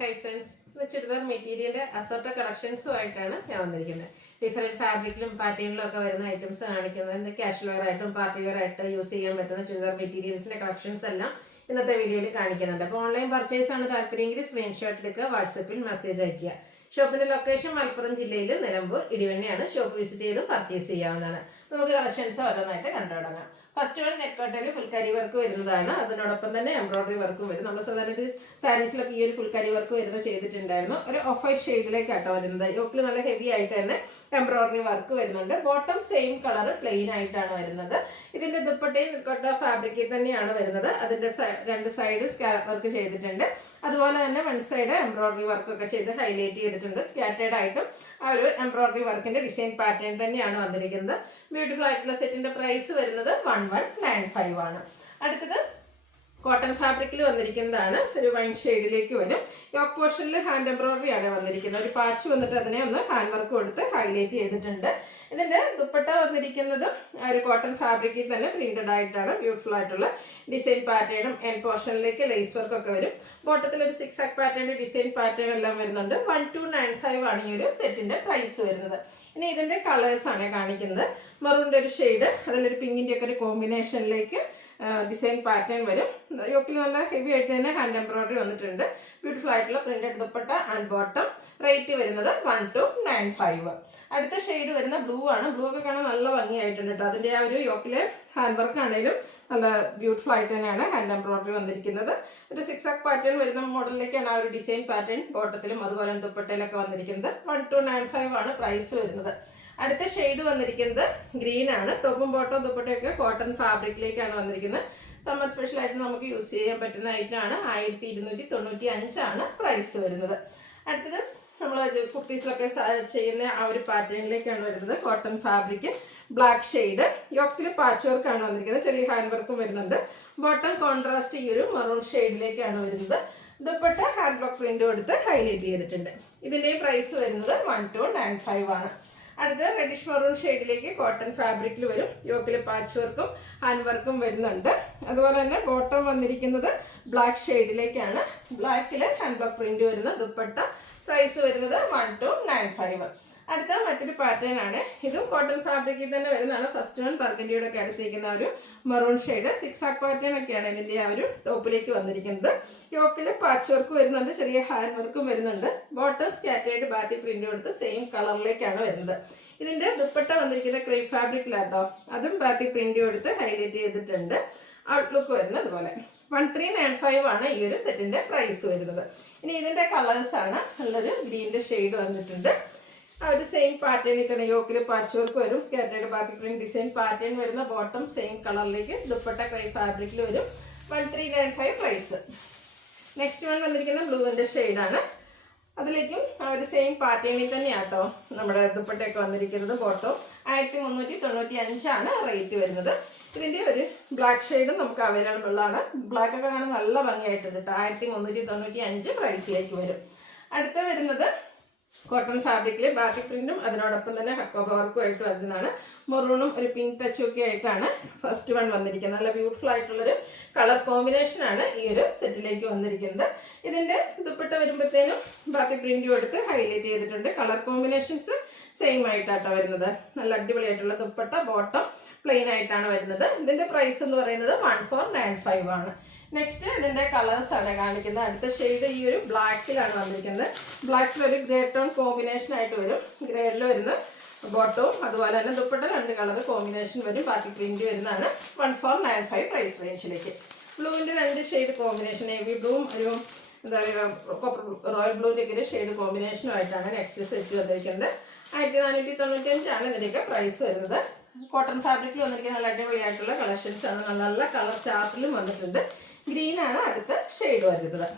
Hi friends, churidar മെറ്റീരിയലിന്റെ അസോർട്ട കളക്ഷൻസുമായിട്ടാണ് ഞാൻ വന്നിരിക്കുന്നത്. ഡിഫറെന്റ് ഫാബ്രിക്കിലും പാറ്റേണിലും ഒക്കെ വരുന്ന ഐറ്റംസ് കാണിക്കുന്നത് കാഷ്വൽ വെയർ ആയിട്ടും പാർട്ടി വെയർ ആയിട്ട് യൂസ് ചെയ്യാൻ പറ്റുന്ന ചുരിദാർ മെറ്റീരിയൽസിന്റെ കളക്ഷൻസ് എല്ലാം ഇന്നത്തെ വീഡിയോയിൽ കാണിക്കുന്നുണ്ട്. അപ്പോൾ ഓൺലൈൻ പർച്ചേസ് ആണ് താല്പര്യമെങ്കിൽ സ്ക്രീൻഷോട്ട് എടുക്കുക, വാട്സപ്പിൽ മെസ്സേജ് അയക്കുക. ഷോപ്പിന്റെ ലൊക്കേഷൻ മലപ്പുറം ജില്ലയിൽ നിലമ്പൂർ ഇടിവണ്ണയാണ്. ഷോപ്പ് വിസിറ്റ് ചെയ്തും പർച്ചേസ് ചെയ്യാവുന്നതാണ്. നമുക്ക് കളക്ഷൻസ് ഓരോന്നായിട്ട് കണ്ടു തുടങ്ങാം. ഫസ്റ്റ് വൺ നെറ്റ് കോട്ടയിൽ ഫുൾ കരി വർക്ക് വരുന്നതാണ്. അതിനോടൊപ്പം തന്നെ എംബ്രോയിഡറി വർക്കും വരും. നമ്മൾ സാധാരണ സാരീസിലൊക്കെ ഈ ഒരു ഫുൾ കരി വർക്ക് വരുന്നത് ചെയ്തിട്ടുണ്ടായിരുന്നു. ഒരു ഓഫ് വൈറ്റ് ഷെയ്ഡിലേക്കാട്ടോ വരുന്നത്. യോക്കിൽ നല്ല ഹെവി ആയിട്ട് തന്നെ എംബ്രോയിഡറി വർക്ക് വരുന്നുണ്ട്. ബോട്ടം സെയിം കളർ പ്ലെയിൻ ആയിട്ടാണ് വരുന്നത്. ഇതിന്റെ ദുപ്പട്ടയും കോട്ട ഫാബ്രിക്കിൽ തന്നെയാണ് വരുന്നത്. അതിന്റെ രണ്ട് സൈഡ് സ്കാലപ്പ് വർക്ക് ചെയ്തിട്ടുണ്ട്. അതുപോലെ തന്നെ വൺ സൈഡ് എംബ്രോയിഡറി വർക്ക് ഒക്കെ ചെയ്ത് ഹൈലൈറ്റ് ചെയ്തിട്ടുണ്ട്. സ്കാറ്റേഡ് ആയിട്ടും ആ ഒരു എംബ്രോയിഡറി വർക്കിന്റെ ഡിസൈൻ പാറ്റേൺ തന്നെയാണ് വന്നിരിക്കുന്നത്. ബ്യൂട്ടിഫുൾ ആയിട്ടുള്ള സെറ്റിന്റെ പ്രൈസ് വരുന്നത് 1195 ആണ്. അടുത്തത് കോട്ടൺ ഫാബ്രിക്കിൽ വന്നിരിക്കുന്നതാണ്. ഒരു വൈൻ ഷെയ്ഡിലേക്ക് വരും. യോക്ക് പോർഷനിൽ ഹാൻഡ് എംബ്രോയിഡറി ആണ് വന്നിരിക്കുന്നത്. ഒരു പാച്ച് വന്നിട്ട് അതിനെ ഒന്ന് ഹാൻഡ് വർക്ക് കൊടുത്ത് ഹൈലൈറ്റ് ചെയ്തിട്ടുണ്ട്. ഇതിന്റെ ദുപ്പട്ട വന്നിരിക്കുന്നത് ഒരു കോട്ടൺ ഫാബ്രിക്കിൽ തന്നെ പ്രിന്റഡ് ആയിട്ടാണ്. ബ്യൂട്ടിഫുൾ ആയിട്ടുള്ള ഡിസൈൻ പാറ്റേണും എൻ പോർഷനിലേക്ക് ലേസ് വർക്ക് ഒക്കെ വരും. ബോട്ടത്തിൽ ഒരു 6 ആക്ക് പാറ്റേൺ ഡിസൈൻ പാറ്റേൺ എല്ലാം വരുന്നുണ്ട്. 1295 ആണ് ഈ ഒരു സെറ്റിന്റെ പ്രൈസ് വരുന്നത്. ഇനി ഇതിന്റെ കളേഴ്സ് ആണ് കാണിക്കുന്നത്. മെറൂണിന്റെ ഒരു ഷെയ്ഡ്, അതിലൊരു പിങ്കിന്റെ ഒക്കെ ഒരു കോമ്പിനേഷനിലേക്ക് ഡിസൈൻ പാറ്റേൺ വരും. യോക്കിൽ നല്ല ഹെവി ആയിട്ട് തന്നെ ഹാൻഡ് എംബ്രോയിഡറി വന്നിട്ടുണ്ട്. ബ്യൂട്ടിഫുൾ ആയിട്ടുള്ള printed dupatta and bottom. Rate വരുന്നത് 1295. അടുത്ത ഷെയ്ഡ് വരുന്ന ബ്ലൂ ആണ്. ബ്ലൂ ഒക്കെ കാണാൻ നല്ല ഭംഗിയായിട്ടുണ്ട് കേട്ടോ. അതിന്റെ ആ ഒരു യോക്കിലെ ഹാൻഡ് വർക്ക് ആണെങ്കിലും നല്ല ബ്യൂട്ടിഫുൾ ആയിട്ട് തന്നെയാണ് ഹാൻഡ് എംബ്രോയിഡറി വന്നിരിക്കുന്നത്. ഒരു 6 ആക്ക് പാറ്റേൺ വരുന്ന മോഡലിലേക്കാണ് ആ ഒരു ഡിസൈൻ പാറ്റേൺ ബോട്ടത്തിലും അതുപോലെ ദുപ്പട്ടയിലൊക്കെ വന്നിരിക്കുന്നത്. 1295 ആണ് പ്രൈസ് വരുന്നത്. അടുത്ത ഷെയ്ഡ് വന്നിരിക്കുന്നത് ഗ്രീൻ ആണ്. ടോപ്പും ബോട്ടം ദുപ്പട്ടയൊക്കെ കോട്ടൺ ഫാബ്രിക്കിലേക്കാണ് വന്നിരിക്കുന്നത്. സമ്മർ സ്പെഷ്യൽ ആയിട്ട് നമുക്ക് യൂസ് ചെയ്യാൻ പറ്റുന്ന ഐറ്റമാണ്. 1295 ആണ് പ്രൈസ് വരുന്നത്. അടുത്തത് നമ്മൾ കുർത്തീസിലൊക്കെ ചെയ്യുന്ന ആ ഒരു പാറ്റേണിലേക്കാണ് വരുന്നത്. Cotton fabric black shade. യോക്കിൽ പാച്ച് വർക്കാണ് വന്നിരിക്കുന്നത്. ചെറിയ ഹാൻഡ് വർക്കും വരുന്നുണ്ട്. ബോട്ടം കോൺട്രാസ്റ്റ് ഈ ഒരു മറൂൺ ഷെയ്ഡിലേക്കാണ് വരുന്നത്. ദുപ്പട്ട ഹാൻഡ് ബ്ലോക്ക് പ്രിന്റ് കൊടുത്ത് ഹൈലൈറ്റ് ചെയ്തിട്ടുണ്ട്. ഇതിൻ്റെയും പ്രൈസ് വരുന്നത് 1295 ആണ്. അടുത്ത റെഡിഷ് മറൂൺ ഷെയ്ഡിലേക്ക് കോട്ടൺ ഫാബ്രിക്കിൽ വരും. യോക്കിൽ പാച്ച് വർക്കും ഹാൻഡ് വർക്കും വരുന്നുണ്ട്. അതുപോലെ തന്നെ ബോട്ടം വന്നിരിക്കുന്നത് ബ്ലാക്ക് ഷെയ്ഡിലേക്കാണ്. ബ്ലാക്കിൽ ഹാൻഡ് ബ്ലോക്ക് പ്രിന്റ് വരുന്ന ദുപ്പട്ട. പ്രൈസ് വരുന്നത് 1295. അടുത്ത മറ്റൊരു പാറ്റേൺ ആണ്. ഇതും കോട്ടൺ ഫാബ്രിക്കിൽ തന്നെ വരുന്നതാണ്. ഫസ്റ്റ് വൺ ബർഗൻഡിയുടെ ഒക്കെ അടുത്തിരിക്കുന്ന ഒരു മറൂൺ ഷെയ്ഡ്. 6 ആക്ക് പാറ്റേൺ ഒക്കെയാണ് ഇതിന്റെ ആ ഒരു ടോപ്പിലേക്ക് വന്നിരിക്കുന്നത്. യോക്കിൽ പാച്ച് വർക്ക് വരുന്നുണ്ട്. ചെറിയ ഹാൻഡ് വർക്കും വരുന്നുണ്ട്. ബോട്ടം സ്കാറ്റേർഡ് ബാത്തി പ്രിന്റ് കൊടുത്ത് സെയിം കളറിലേക്കാണ് വരുന്നത്. ഇതിന്റെ ദുപ്പട്ട വന്നിരിക്കുന്ന ക്രേപ്പ് ഫാബ്രിക്കിലാട്ടോ. അതും ബാത്തി പ്രിന്റ് കൊടുത്ത് ഹൈലൈറ്റ് ചെയ്തിട്ടുണ്ട്. ഔട്ട്ലുക്ക് വരുന്നത് അതുപോലെ. 1395 ആണ് ഈ ഒരു സെറ്റിന്റെ പ്രൈസ് വരുന്നത്. ഇനി ഇതിന്റെ കളേഴ്സ് ആണ്. നല്ലൊരു ഗ്രീനിന്റെ ഷെയ്ഡ് വന്നിട്ടുണ്ട്. ആ ഒരു സെയിം പാറ്റേണിൽ തന്നെ യോക്കിൽ പാച്ച് വർക്ക് വരും. സ്കാറ്റേർഡ് ബാത്തി പ്രിന്റ് ഡിസൈൻ പാറ്റേൺ വരുന്ന ബോട്ടം സെയിം കളറിലേക്ക്. ദുപ്പട്ട ക്രേപ്പ് ഫാബ്രിക്കിൽ വരും. 1395 പ്രൈസ്. നെക്സ്റ്റ് വൺ വന്നിരിക്കുന്ന ബ്ലൂവിന്റെ ഷെയ്ഡാണ്. അതിലേക്കും ആ ഒരു സെയിം പാറ്റേണിൽ തന്നെയാട്ടോ നമ്മുടെ ദുപ്പട്ടയൊക്കെ വന്നിരിക്കുന്നത്. ബോട്ടം 1395 ആണ് റേറ്റ് വരുന്നത്. ഇതിന്റെ ഒരു ബ്ലാക്ക് ഷെയ്ഡും നമുക്ക് അവൈലബിൾ ആണ്. ബ്ലാക്ക് ഒക്കെ കാണാൻ നല്ല ഭംഗിയായിട്ടുണ്ട് കേട്ടോ. 1395 പ്രൈസിലേക്ക് വരും. അടുത്ത വരുന്നത് കോട്ടൺ ഫാബ്രിക്കിൽ ബാക്കി പ്രിന്റും അതിനോടൊപ്പം തന്നെ ഹക്കോബ വർക്കും ആയിട്ട് വരുന്നതാണ്. മെറൂണും ഒരു പിങ്ക് ടച്ചും ഒക്കെ ആയിട്ടാണ് ഫസ്റ്റ് വൺ വന്നിരിക്കുന്നത്. നല്ല ബ്യൂട്ടിഫുൾ ആയിട്ടുള്ളൊരു കളർ കോമ്പിനേഷൻ ആണ് ഈ ഒരു സെറ്റിലേക്ക് വന്നിരിക്കുന്നത്. ഇതിന്റെ ദുപ്പട്ട വരുമ്പോഴത്തേനും ബാക്കി പ്രിന്റും എടുത്ത് ഹൈലൈറ്റ് ചെയ്തിട്ടുണ്ട്. കളർ കോമ്പിനേഷൻസ് സെയിം ആയിട്ടാട്ടോ വരുന്നത്. നല്ല അടിപൊളിയായിട്ടുള്ള ദുപ്പട്ട. ബോട്ടം പ്ലെയിൻ ആയിട്ടാണ് വരുന്നത്. ഇതിന്റെ പ്രൈസ് എന്ന് പറയുന്നത് 1495 ആണ്. നെക്സ്റ്റ് ഇതിന്റെ കളേഴ്സ് ആണ് കാണിക്കുന്നത്. അടുത്ത ഷെയ്ഡ് ഈ ഒരു ബ്ലാക്കിലാണ് വന്നിരിക്കുന്നത്. ബ്ലാക്കിൽ ഒരു ഗ്രേ ടോൺ കോമ്പിനേഷൻ ആയിട്ട് വരും. ഗ്രേഡിൽ വരുന്ന ബോട്ടവും അതുപോലെ തന്നെ ദുപ്പട്ട 2 കളർ കോമ്പിനേഷൻ വരും. ബാക്കി പ്രിന്റ് വരുന്നതാണ്. 1495 പ്രൈസ് റേഞ്ചിലേക്ക്. ബ്ലൂവിന്റെ 2 ഷെയ്ഡ് കോമ്പിനേഷൻ, നേവി ബ്ലൂവും ഒരു എന്താ പറയുക റോയൽ ബ്ലൂവിന്റെ ഒക്കെ ഷെയ്ഡ് കോമ്പിനേഷനുമായിട്ടാണ് നെക്സ്റ്റ് സെറ്റ് വന്നിരിക്കുന്നത്. 1495 ആണ് ഇതിന്റെയൊക്കെ പ്രൈസ് വരുന്നത്. കോട്ടൺ ഫാബ്രിക്കിൽ വന്നിരിക്കുന്ന നല്ല അടിപൊളിയായിട്ടുള്ള കളക്ഷൻസ് ആണ്. നല്ല കളർ ചാർട്ടിലും വന്നിട്ടുണ്ട്. ഗ്രീൻ ആണ് അടുത്ത ഷെയ്ഡ് വരുന്നത്.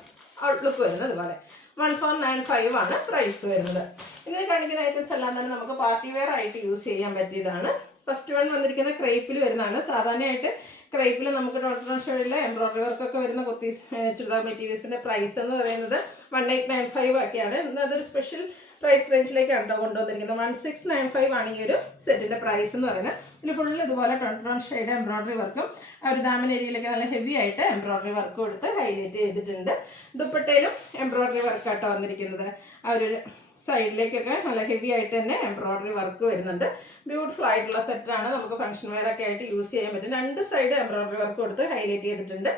ഔട്ട്ലുക്ക് വരുന്നത് അതുപോലെ. 1495 ആണ് പ്രൈസ് വരുന്നത്. ഇന്ന് കാണിക്കുന്ന ഐറ്റംസ് എല്ലാം തന്നെ നമുക്ക് പാർട്ടി വെയർ ആയിട്ട് യൂസ് ചെയ്യാൻ പറ്റിയതാണ്. ഫസ്റ്റ് വൺ വന്നിരിക്കുന്ന ക്രേപ്പിൽ വരുന്നതാണ്. സാധാരണയായിട്ട് ക്രൈപ്പിൽ നമുക്ക് ടോട്ടൽ ഷെയ്ഡിൽ എംബ്രോയിഡറി വർക്കൊക്കെ വരുന്ന കുർത്തീസ് ചുരിദാർ മെറ്റീരിയൽസിൻ്റെ പ്രൈസ് എന്ന് പറയുന്നത് 1895 ഒക്കെയാണ്. ഇന്ന് അതൊരു സ്പെഷ്യൽ പ്രൈസ് റേഞ്ചിലേക്കാണ് കൊണ്ടുവന്നിരിക്കുന്നത്. 1695 ആണ് ഈ ഒരു സെറ്റിൻ്റെ പ്രൈസ് എന്ന് പറയുന്നത്. ഇതിൽ ഫുള്ള് ഇതുപോലെ ടോട്ടൽ ഷെയ്ഡ് എംബ്രോയിഡറി വർക്കും ആ ഒരു ദാമൻ ഏരിയയിലൊക്കെ നല്ല ഹെവി ആയിട്ട് എംബ്രോയിഡറി വർക്കും എടുത്ത് ഹൈലൈറ്റ് ചെയ്തിട്ടുണ്ട്. ദുപ്പട്ടയിലും എംബ്രോയിഡറി വർക്കാട്ടോ വന്നിരിക്കുന്നത്. ആ ഒരു സൈഡിലേക്കൊക്കെ നല്ല ഹെവി ആയിട്ട് തന്നെ എംബ്രോയിഡറി വർക്ക് വരുന്നുണ്ട്. ബ്യൂട്ടിഫുൾ ആയിട്ടുള്ള സെറ്റാണ്. നമുക്ക് ഫംഗ്ഷൻ വെയർ ഒക്കെ ആയിട്ട് യൂസ് ചെയ്യാൻ പറ്റും. രണ്ട് സൈഡ് എംബ്രോയിഡറി വർക്ക് കൊടുത്ത് ഹൈലൈറ്റ് ചെയ്തിട്ടുണ്ട്.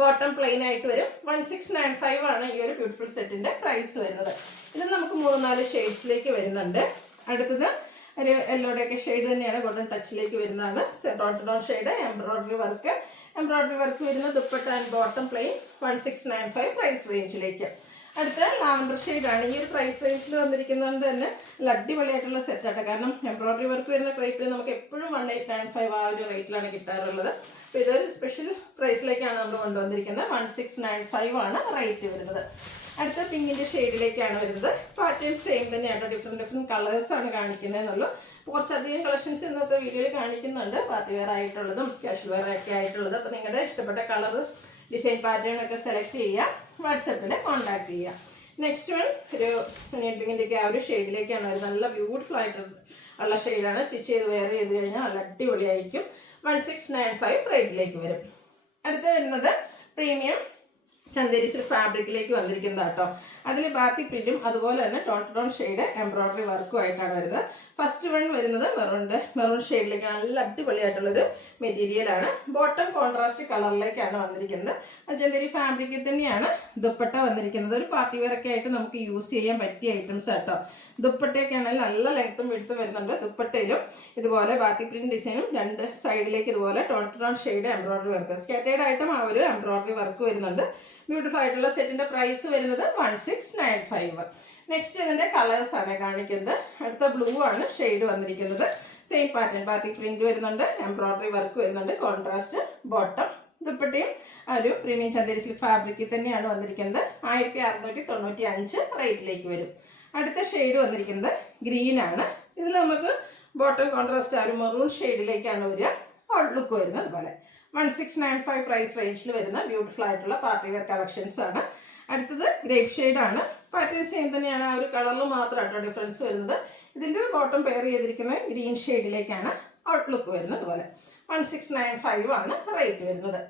ബോട്ടം പ്ലെയിൻ ആയിട്ട് വരും. 1695 ആണ് ഈ ഒരു ബ്യൂട്ടിഫുൾ സെറ്റിന്റെ പ്രൈസ് വരുന്നത്. ഇത് നമുക്ക് 3-4 ഷെയ്ഡ്സിലേക്ക് വരുന്നുണ്ട്. അടുത്തത് ഒരു യെല്ലോടെയൊക്കെ ഷെയ്ഡ് തന്നെയാണ്, ഗോൾഡൻ ടച്ചിലേക്ക് വരുന്നതാണ്. ഡോൺ ഷെയ്ഡ് എംബ്രോയിഡറി വർക്ക് വരുന്ന dupatta and bottom plain 1695 price റേഞ്ചിലേക്ക്. അടുത്ത ലാവൻഡർ ഷെയ്ഡാണ്. ഈ ഒരു പ്രൈസ് റേഞ്ചിൽ വന്നിരിക്കുന്നതുകൊണ്ട് തന്നെ നല്ല അടിപൊളിയായിട്ടുള്ള സെറ്റാണ്. കാരണം എംബ്രോയിഡറി വർക്ക് വരുന്ന ക്രൈപ്പിൽ നമുക്ക് എപ്പോഴും 1895 ആ ഒരു റേറ്റിലാണ് കിട്ടാറുള്ളത്. അപ്പോൾ ഇതൊരു സ്പെഷ്യൽ പ്രൈസിലേക്കാണ് നമ്മൾ കൊണ്ടുവന്നിരിക്കുന്നത്. 1695 ആണ് റേറ്റ് വരുന്നത്. അടുത്ത പിങ്കിൻ്റെ ഷെയ്ഡിലേക്കാണ് വരുന്നത്. പാറ്റേൺ സെയിം തന്നെയാണ്, ഡിഫറെൻറ്റ് കളേഴ്സാണ് കാണിക്കുന്നതെന്നുള്ളൂ. കുറച്ചധികം കളക്ഷൻസ് ഇന്നത്തെ വീഡിയോയിൽ കാണിക്കുന്നുണ്ട്, പാർട്ടി വെയർ ആയിട്ടുള്ളതും കാഷ്വൽ വെയർ ഒക്കെ ആയിട്ടുള്ളത്. അപ്പോൾ നിങ്ങളുടെ ഇഷ്ടപ്പെട്ട കളർ ഡിസൈൻ പാറ്റേൺ ഒക്കെ സെലക്ട് ചെയ്യുക, വാട്സപ്പിൽ കോൺടാക്ട് ചെയ്യുക. നെക്സ്റ്റ് വൺ ഒരു പിങ്കിൻ്റെയൊക്കെ ആ ഒരു ഷെയ്ഡിലേക്കാണ് വരുന്നത്. നല്ല ബ്യൂട്ടിഫുൾ ആയിട്ടുള്ള ഷെയ്ഡാണ്. സ്റ്റിച്ച് ചെയ്ത് വെയർ ചെയ്ത് കഴിഞ്ഞാൽ നല്ല അടിപൊളിയായിരിക്കും. 1695 റേറ്റിലേക്ക് വരും. അടുത്ത വരുന്നത് പ്രീമിയം ചന്ദേരി സിൽക്ക് ഫാബ്രിക്കിലേക്ക് വന്നിരിക്കുന്നത് കേട്ടോ. അതിൽ ബാത്തി പ്രിന്റും അതുപോലെ തന്നെ ടോൺ ഷെയ്ഡ് എംബ്രോയിഡറി വർക്കും ആയിട്ടാണ് വരുന്നത്. ഫസ്റ്റ് വൺ വരുന്നത് മെറൂൺ ഷെയ്ഡിലേക്ക് നല്ല അടിപൊളിയായിട്ടുള്ളൊരു മെറ്റീരിയലാണ്. ബോട്ടം കോൺട്രാസ്റ്റ് കളറിലേക്കാണ് വന്നിരിക്കുന്നത്. ചന്ദേരി ഫാബ്രിക്കിൽ തന്നെയാണ് ദുപ്പട്ട വന്നിരിക്കുന്നത്. ഒരു പാർട്ടി വെയർ ഒക്കെ ആയിട്ട് നമുക്ക് യൂസ് ചെയ്യാൻ പറ്റിയ ഐറ്റംസ് കേട്ടോ. ദുപ്പട്ടയൊക്കെ ആണെങ്കിൽ നല്ല ലെങ്ത്തും വിടുത്തും വരുന്നുണ്ട്. ദുപ്പട്ടയിലും ഇതുപോലെ ബാത്തി പ്രിന്റ് ഡിസൈനും രണ്ട് സൈഡിലേക്ക് ഇതുപോലെ tone shade embroidery work scattered ആയിട്ടും ആ ഒരു എംബ്രോയിഡറി വർക്ക് വരുന്നുണ്ട്. ബ്യൂട്ടിഫുൾ ആയിട്ടുള്ള സെറ്റിന്റെ പ്രൈസ് വരുന്നത് 1695. നെക്സ്റ്റ് ഇതിന്റെ കളേഴ്സ് ആണ് കാണിക്കുന്നത്. അടുത്ത ബ്ലൂ ആണ് ഷെയ്ഡ് വന്നിരിക്കുന്നത്. സെയിം പാറ്റേൺ പാർട്ടി പ്രിന്റ് വരുന്നുണ്ട്, എംബ്രോയിഡറി വർക്ക് വരുന്നുണ്ട്, കോൺട്രാസ്റ്റ് ബോട്ടം. ദുപ്പട്ടയും ആ ഒരു പ്രീമിയം ചന്ദേരി സിൽക്ക് ഫാബ്രിക്കിൽ തന്നെയാണ് വന്നിരിക്കുന്നത്. 1695 റേറ്റിലേക്ക് വരും. അടുത്ത ഷെയ്ഡ് വന്നിരിക്കുന്നത് ഗ്രീൻ ആണ്. ഇതിൽ നമുക്ക് ബോട്ടം കോൺട്രാസ്റ്റ് ആ ഒരു മെറൂൺ ഷെയ്ഡിലേക്കാണ് വരിക. ഔട്ട്ലുക്ക് വരുന്നത് അതുപോലെ 1695 പ്രൈസ് റേഞ്ചിൽ വരുന്ന ബ്യൂട്ടിഫുൾ ആയിട്ടുള്ള പാർട്ടി വെയർ കളക്ഷൻസ് ആണ്. അടുത്തത് ഗ്രേപ്പ് ഷെയ്ഡാണ്. പാറ്റേൺ സെയിം തന്നെയാണ്, ആ ഒരു കളറിൽ മാത്രമായിട്ടോ ഡിഫറൻസ് വരുന്നത്. ഇതിൻ്റെ ബോട്ടം പെയർ ചെയ്തിരിക്കുന്നത് ഗ്രീൻ ഷെയ്ഡിലേക്കാണ്. ഔട്ട്ലുക്ക് വരുന്നത് അതുപോലെ 1695 ആണ് റേറ്റ് വരുന്നത്.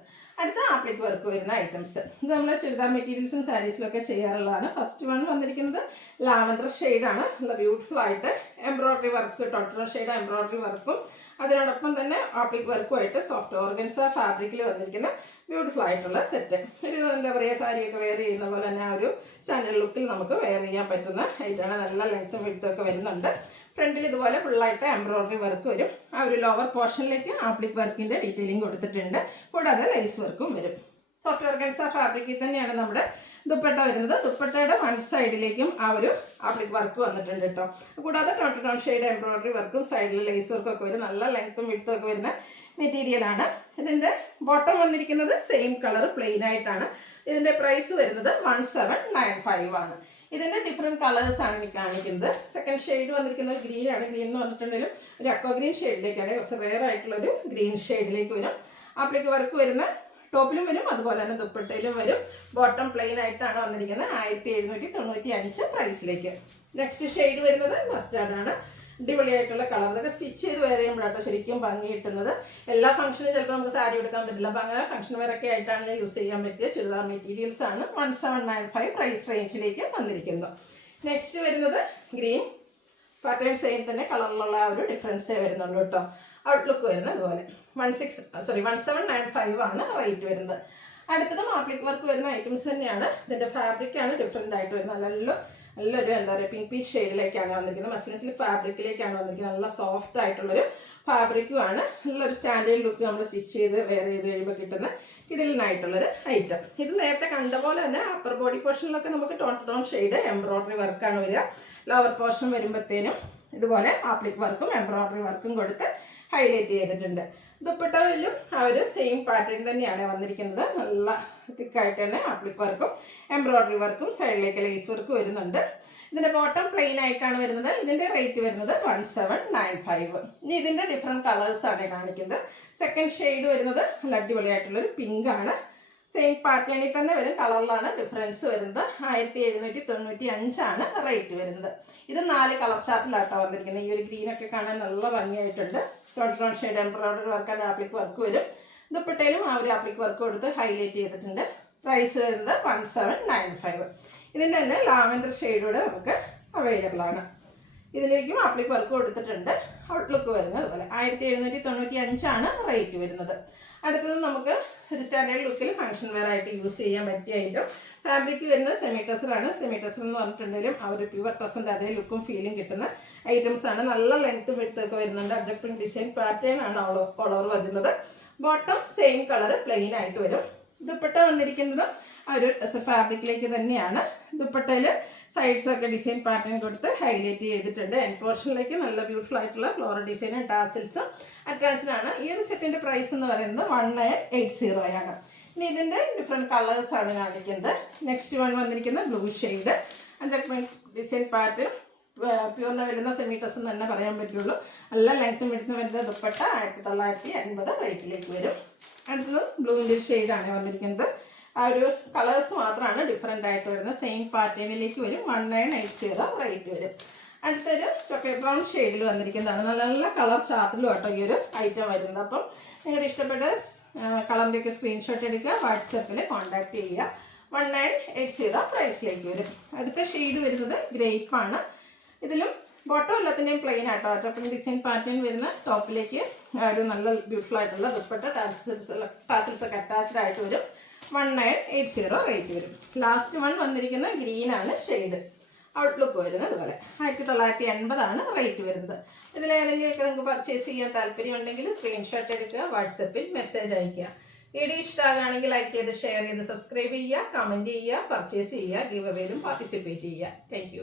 അടുത്ത ആപ്ലിക് വർക്ക് വരുന്ന ഐറ്റംസ്. ഇത് നമ്മൾ ചുരിദാർ മെറ്റീരിയൽസും സാരീസിലൊക്കെ ചെയ്യാറുള്ളതാണ്. ഫസ്റ്റ് വൺ വന്നിരിക്കുന്നത് ലാവൻഡർ ഷെയ്ഡാണ്. നല്ല ബ്യൂട്ടിഫുൾ ആയിട്ട് embroidery work, total shade embroidery വർക്കും അതിനോടൊപ്പം തന്നെ ആപ്ലിക് വർക്കുമായിട്ട് സോഫ്റ്റ് ഓർഗൻസ ഫാബ്രിക്കിൽ വന്നിരിക്കുന്ന ബ്യൂട്ടിഫുൾ ആയിട്ടുള്ള സെറ്റ്. ഒരു എന്താ പറയുക, സാരിയൊക്കെ വെയർ ചെയ്യുന്ന പോലെ തന്നെ ആ ഒരു സ്റ്റാൻഡേർഡ് ലുക്കിൽ നമുക്ക് വെയർ ചെയ്യാൻ പറ്റുന്ന ഐറ്റാണ്. നല്ല ലെങ്ത്തും വിഡ്ത്തും ഒക്കെ വരുന്നുണ്ട്. ഫ്രണ്ടിൽ ഇതുപോലെ ഫുള്ളായിട്ട് എംബ്രോയിഡറി വർക്ക് വരും. ആ ഒരു ലോവർ പോർഷനിലേക്ക് ആപ്ലിക് വർക്കിൻ്റെ ഡീറ്റെയിലിംഗ് കൊടുത്തിട്ടുണ്ട്. കൂടാതെ ലൈസ് വർക്കും വരും. സോഫ്റ്റ് ഓർഗൻസ ഫാബ്രിക്കിൽ തന്നെയാണ് നമ്മുടെ ദുപ്പട്ട വരുന്നത്. ദുപ്പട്ടയുടെ വൺ സൈഡിലേക്കും ആ ഒരു ആപ്ലിക് വർക്ക് വന്നിട്ടുണ്ട് കേട്ടോ. കൂടാതെ ടോൺ ഷെയ്ഡ് എംബ്രോയിഡറി വർക്കും സൈഡിൽ ലേസ് വർക്കും ഒക്കെ വരും. നല്ല ലെങ്ത്തും വിഡ്ത്തും ഒക്കെ വരുന്ന മെറ്റീരിയലാണ്. ഇതിൻ്റെ ബോട്ടം വന്നിരിക്കുന്നത് സെയിം കളർ പ്ലെയിൻ ആയിട്ടാണ്. ഇതിൻ്റെ പ്രൈസ് വരുന്നത് 1795 ആണ്. ഇതിൻ്റെ ഡിഫറെൻറ്റ് കളേഴ്സ് ആണ് എനിക്ക് കാണിക്കുന്നത്. സെക്കൻഡ് ഷെയ്ഡ് വന്നിരിക്കുന്നത് ഗ്രീൻ ആണ്. ഗ്രീൻ എന്ന് പറഞ്ഞിട്ടുണ്ടെങ്കിലും ഒരു അക്വ ഗ്രീൻ ഷെയ്ഡിലേക്കാണ്. കുറച്ച് റെയർ ആയിട്ടുള്ളൊരു ഗ്രീൻ ഷെയ്ഡിലേക്ക് വരും. ആപ്ലിക് വർക്ക് വരുന്ന ടോപ്പിലും വരും, അതുപോലെ തന്നെ ദുപ്പട്ടയിലും വരും. ബോട്ടം പ്ലെയിൻ ആയിട്ടാണ് വന്നിരിക്കുന്നത്. 1795 പ്രൈസിലേക്ക്. നെക്സ്റ്റ് ഷെയ്ഡ് വരുന്നത് മസ്റ്റാർഡ് ആണ്. അടിപൊളിയായിട്ടുള്ള കളർ. ഇതൊക്കെ സ്റ്റിച്ച് ചെയ്ത് വെയർ ചെയ്യുമ്പോഴാട്ടോ ശരിക്കും ഭംഗി കിട്ടുന്നത്. എല്ലാ ഫംഗ്ഷനും ചിലപ്പോൾ നമുക്ക് സാരി എടുക്കാൻ പറ്റില്ല. അപ്പോൾ അങ്ങനെ ഫംഗ്ഷൻ വെയറൊക്കെ ആയിട്ടാണ് യൂസ് ചെയ്യാൻ പറ്റിയ ചുരിദാർ മെറ്റീരിയൽസ് ആണ്. 1795 പ്രൈസ് റേഞ്ചിലേക്ക് വന്നിരിക്കുന്നത്. നെക്സ്റ്റ് വരുന്നത് ഗ്രീൻ. പാറ്റേൺ സെയിം തന്നെ, കളറിലുള്ള ആ ഒരു ഡിഫറൻസേ വരുന്നുള്ളൂ കേട്ടോ. ഔട്ട്ലുക്ക് വരുന്നത് അതുപോലെ 1795 ആണ് റേറ്റ് വരുന്നത്. അടുത്തത് ആപ്ലിക് വർക്ക് വരുന്ന ഐറ്റംസ് തന്നെയാണ്. ഇതിൻ്റെ ഫാബ്രിക്കാണ് ഡിഫറെൻ്റ് ആയിട്ട് വരുന്നത്. നല്ലൊരു എന്താ പറയുക പിങ്ക് പീച്ച് ഷെയ്ഡിലേക്കാണ് വന്നിരിക്കുന്നത്. മസ്ലിൻ സിൽക്ക് ഫാബ്രിക്കിലേക്കാണ് വന്നിരിക്കുന്നത്. നല്ല സോഫ്റ്റ് ആയിട്ടുള്ളൊരു ഫാബ്രിക്കുമാണ്. നല്ലൊരു സ്റ്റാൻഡേർഡ് ലുക്ക് നമ്മൾ സ്റ്റിച്ച് ചെയ്ത് വെയർ ചെയ്ത് കഴിയുമ്പോൾ കിട്ടുന്ന കിടിലനായിട്ടുള്ളൊരു ഐറ്റം. ഇത് നേരത്തെ കണ്ട പോലെ തന്നെ അപ്പർ ബോഡി പോർഷനിലൊക്കെ നമുക്ക് ടോൺ ഷെയ്ഡ് എംബ്രോയിഡറി വർക്കാണ് വരിക. ലോവർ പോർഷൻ വരുമ്പോഴത്തേനും ഇതുപോലെ ആപ്ലിക് വർക്കും എംബ്രോയിഡറി വർക്കും കൊടുത്ത് ഹൈലൈറ്റ് ചെയ്തിട്ടുണ്ട്. ദുപ്പട്ടയിലും ആ ഒരു സെയിം പാറ്റേൺ തന്നെയാണ് വന്നിരിക്കുന്നത്. നല്ല തിക്കായിട്ട് തന്നെ ആപ്ലിക് വർക്കും എംബ്രോയ്ഡറി വർക്കും സൈഡിലേക്ക് ലേസ് വർക്കും വരുന്നുണ്ട്. ഇതിൻ്റെ ബോട്ടം പ്ലെയിൻ ആയിട്ടാണ് വരുന്നത്. ഇതിൻ്റെ റേറ്റ് വരുന്നത് 1795. ഇനി ഇതിൻ്റെ ഡിഫറെൻറ്റ് കളേഴ്സാണ് കാണിക്കുന്നത്. സെക്കൻഡ് ഷെയ്ഡ് വരുന്നത് നല്ല അടിപൊളിയായിട്ടുള്ളൊരു പിങ്ക് ആണ്. സെയിം പാറ്റേണിൽ തന്നെ വരും, കളറിലാണ് ഡിഫറൻസ് വരുന്നത്. 1795 റേറ്റ് വരുന്നത്. ഇത് 4 കളർ ചാർട്ടിലാട്ടോ വന്നിരിക്കുന്നത്. ഈ ഒരു ഗ്രീനൊക്കെ കാണാൻ നല്ല ഭംഗിയായിട്ടുണ്ട്. Tone shade embroidery work and applique work വരും. ദുപ്പട്ടയിലും ആ ഒരു ആപ്ലിക് വർക്ക് കൊടുത്ത് ഹൈലൈറ്റ് ചെയ്തിട്ടുണ്ട്. പ്രൈസ് വരുന്നത് 1795. ഇതിൻ്റെ തന്നെ ലാവൻഡർ ഷെയ്ഡൂടെ നമുക്ക് അവൈലബിൾ ആണ്. ഇതിലേക്കും ആപ്ലിക് വർക്ക് കൊടുത്തിട്ടുണ്ട്. ഔട്ട്ലുക്ക് വരുന്നത് അതുപോലെ 1795 റേറ്റ് വരുന്നത്. അടുത്തത് നമുക്ക് ഒരു സ്റ്റാൻഡേർഡ് ലുക്കിൽ ഫംഗ്ഷൻ വെയർ ആയിട്ട് യൂസ് ചെയ്യാൻ പറ്റിയ ഐറ്റം. ഫാബ്രിക് വരുന്നത് സെമി ടെസറാണ്. സെമി ടെസർ എന്ന് പറഞ്ഞിട്ടുണ്ടെങ്കിലും ആ ഒരു പ്യുവർ പ്രസൻറ്റ് അതേ ലുക്കും ഫീലും കിട്ടുന്ന ഐറ്റംസ് ആണ്. നല്ല ലെങ്ത്തും വിഡ്ത്തൊക്കെ വരുന്നുണ്ട്. അഡ്ജസ്റ്റ്മെന്റ് ഡിസൈൻ പാറ്റേൺ ആണ് ഓൾ ഓവർ വരുന്നത്. ബോട്ടം സെയിം കളർ പ്ലെയിൻ ആയിട്ട് വരും. ദുപ്പട്ട വന്നിരിക്കുന്നത് ആ ഒരു ഫാബ്രിക്കിലേക്ക് തന്നെയാണ്. ദുപ്പട്ടയിൽ സൈഡ്സൊക്കെ ഡിസൈൻ പാറ്റേൺ കൊടുത്ത് ഹൈലൈറ്റ് ചെയ്തിട്ടുണ്ട്. എൻഡ് പോർഷനിലേക്ക് നല്ല ബ്യൂട്ടിഫുൾ ആയിട്ടുള്ള ഫ്ലോറൽ ഡിസൈനും ടാസിൽസും അറ്റാച്ച്ഡ് ആണ്. ഈ ഒരു സെറ്റിൻ്റെ പ്രൈസ് എന്ന് പറയുന്നത് 1980 ഇനി ഇതിൻ്റെ ഡിഫറെൻറ്റ് കളേഴ്സാണ് കാണിക്കുന്നത്. നെക്സ്റ്റ് വൺ വന്നിരിക്കുന്ന blue shade. Adjustment design pattern പ്യൂറിന് വരുന്ന സെമി ടെസ് എന്ന് തന്നെ പറയാൻ പറ്റുള്ളൂ. നല്ല ലെങ്ത്തും എടുത്ത് വരുന്ന ദുപ്പട്ട 1980 റേറ്റിലേക്ക് വരും. അടുത്തത് ബ്ലൂവിൻ്റെ ഷെയ്ഡാണ് വന്നിരിക്കുന്നത്. ആ ഒരു കളേഴ്സ് മാത്രമാണ് ഡിഫറെൻ്റ് ആയിട്ട് വരുന്നത്. സെയിം പാറ്റേണിലേക്ക് വരും. 1980 റേറ്റ് വരും. അടുത്തൊരു ചോക്ലേറ്റ് ബ്രൗൺ ഷെയ്ഡിൽ വന്നിരിക്കുന്നതാണ്. നല്ല നല്ല കളർ ചാർട്ടിലും കേട്ടോ ഈ ഒരു ഐറ്റം വരുന്നത്. അപ്പം നിങ്ങളുടെ ഇഷ്ടപ്പെട്ട കളറിൻ്റെയൊക്കെ സ്ക്രീൻഷോട്ട് എടുക്കുക, വാട്സപ്പിൽ കോൺടാക്ട് ചെയ്യുക. 1980 പ്രൈസിലേക്ക് വരും. അടുത്ത ഷെയ്ഡ് വരുന്നത് ഗ്രേപ്പാണ്. ഇതിലും ബോട്ടം എല്ലാത്തിൻ്റെയും പ്ലെയിൻ ആട്ടോ. അറ്റപ്പൻ ഡിസൈൻ പാറ്റേൺ വരുന്ന ടോപ്പിലേക്ക് ഒരു നല്ല ബ്യൂട്ടിഫുൾ ആയിട്ടുള്ള ദുപ്പട്ട ടാസിൽസ് ഒക്കെ അറ്റാച്ച്ഡ് ആയിട്ട് വരും. 1980 റേറ്റ് വരും. ലാസ്റ്റ് വൺ വന്നിരിക്കുന്ന ഗ്രീനാണ് ഷെയ്ഡ്. ഔട്ട്ലുക്ക് വരുന്നത് അതുപോലെ 1980 റേറ്റ് വരുന്നത്. ഇതിലേതെങ്കിലുമൊക്കെ നിങ്ങൾക്ക് പർച്ചേസ് ചെയ്യാൻ താല്പര്യം ഉണ്ടെങ്കിൽ സ്ക്രീൻഷോട്ട് എടുക്കുക, വാട്സപ്പിൽ മെസ്സേജ് അയയ്ക്കുക. വീഡിയോ ഇഷ്ടമാകുകയാണെങ്കിൽ ലൈക്ക് ചെയ്ത് ഷെയർ ചെയ്ത് സബ്സ്ക്രൈബ് ചെയ്യുക, കമൻറ്റ് ചെയ്യുക, പർച്ചേസ് ചെയ്യുക, ഗിവ് അവേയിലും പാർട്ടിസിപ്പേറ്റ് ചെയ്യുക. താങ്ക്